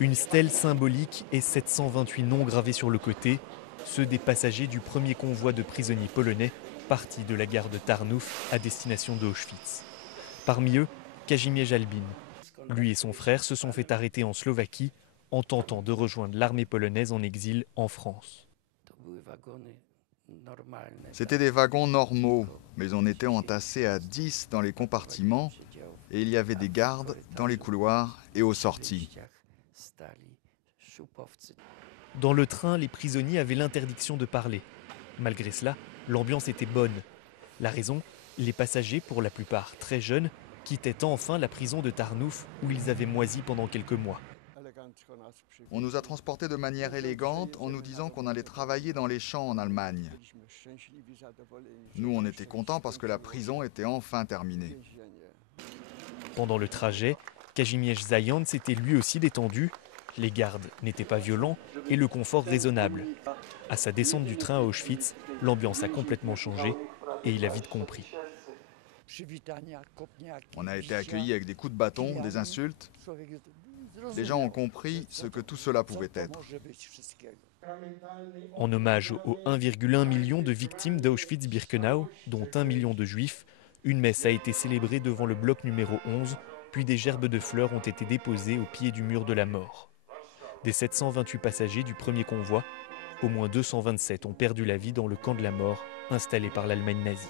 Une stèle symbolique et 728 noms gravés sur le côté, ceux des passagers du premier convoi de prisonniers polonais partis de la gare de Tarnów à destination d'Auschwitz. Parmi eux, Kazimierz Albin. Lui et son frère se sont fait arrêter en Slovaquie en tentant de rejoindre l'armée polonaise en exil en France. C'était des wagons normaux, mais on était entassés à 10 dans les compartiments et il y avait des gardes dans les couloirs et aux sorties. Dans le train, les prisonniers avaient l'interdiction de parler. Malgré cela, l'ambiance était bonne. La raison, les passagers, pour la plupart très jeunes, quittaient enfin la prison de Tarnów où ils avaient moisi pendant quelques mois. On nous a transportés de manière élégante en nous disant qu'on allait travailler dans les champs en Allemagne. Nous, on était contents parce que la prison était enfin terminée. Pendant le trajet, Kazimierz Zając s'était lui aussi détendu. Les gardes n'étaient pas violents et le confort raisonnable. À sa descente du train à Auschwitz, l'ambiance a complètement changé et il a vite compris. On a été accueillis avec des coups de bâton, des insultes. Les gens ont compris ce que tout cela pouvait être. En hommage aux 1,1 million de victimes d'Auschwitz-Birkenau, dont 1 million de juifs, une messe a été célébrée devant le bloc numéro 11, puis des gerbes de fleurs ont été déposées au pied du mur de la mort. Des 728 passagers du premier convoi, au moins 227 ont perdu la vie dans le camp de la mort installé par l'Allemagne nazie.